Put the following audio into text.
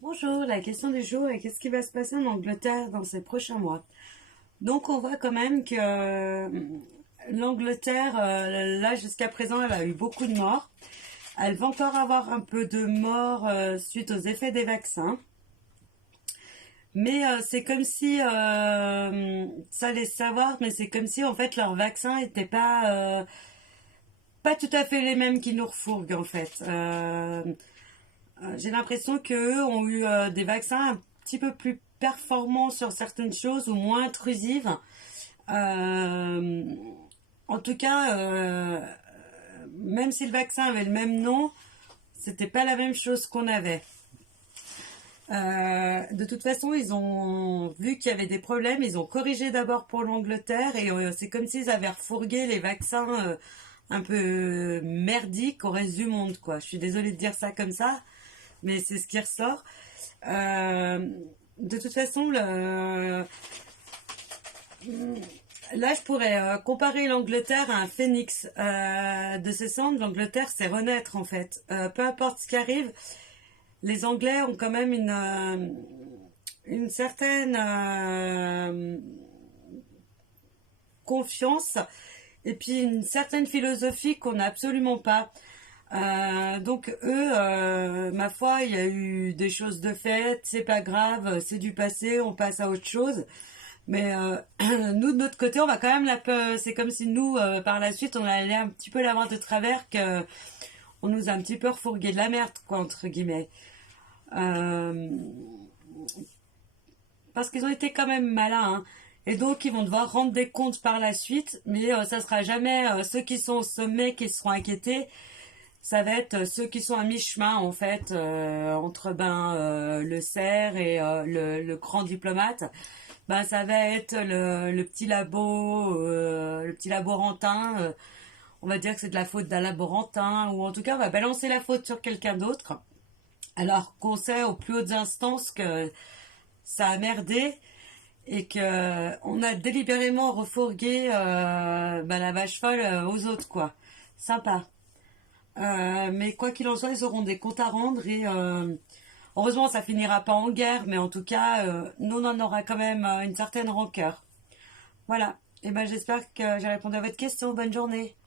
Bonjour, la question du jour est qu'est-ce qui va se passer en Angleterre dans ces prochains mois? Donc on voit quand même que l'Angleterre, là jusqu'à présent, elle a eu beaucoup de morts. Elle va encore avoir un peu de morts suite aux effets des vaccins. Mais c'est comme si, ça allait se savoir, mais c'est comme si en fait leurs vaccins n'étaient pas tout à fait les mêmes qui nous refourguent en fait. J'ai l'impression qu'eux ont eu des vaccins un petit peu plus performants sur certaines choses ou moins intrusives. Euh, En tout cas, même si le vaccin avait le même nom, c'était pas la même chose qu'on avait. De toute façon, ils ont vu qu'il y avait des problèmes, ils ont corrigé d'abord pour l'Angleterre et c'est comme s'ils avaient refourgué les vaccins un peu merdiques au reste du monde, quoi. Je suis désolée de dire ça comme ça, mais c'est ce qui ressort. Euh, de toute façon, là, je pourrais comparer l'Angleterre à un phénix. De ses cendres, l'Angleterre, c'est renaître en fait. Peu importe ce qui arrive, les Anglais ont quand même une certaine confiance et puis une certaine philosophie qu'on n'a absolument pas. Donc eux, ma foi, il y a eu des choses de faites, c'est pas grave, c'est du passé, on passe à autre chose. Mais nous, de notre côté, on va quand même c'est comme si nous, par la suite, on allait un petit peu la voir de travers que on nous a un petit peu refourgué de la merde, quoi, entre guillemets. Euh, Parce qu'ils ont été quand même malins, hein. Et donc, ils vont devoir rendre des comptes par la suite, mais ça sera jamais ceux qui sont au sommet qui seront inquiétés. Ça va être ceux qui sont à mi-chemin, en fait, entre le cerf et le grand diplomate. Ben, ça va être le petit laborantin. On va dire que c'est de la faute d'un laborantin, ou en tout cas, on va balancer la faute sur quelqu'un d'autre. Alors qu'on sait aux plus hautes instances que ça a merdé et que on a délibérément refourgué la vache folle aux autres, quoi. Sympa. Mais quoi qu'il en soit, ils auront des comptes à rendre et heureusement, ça finira pas en guerre, mais en tout cas, nous, on en aura quand même une certaine rancœur. Voilà. Et ben, j'espère que j'ai répondu à votre question. Bonne journée.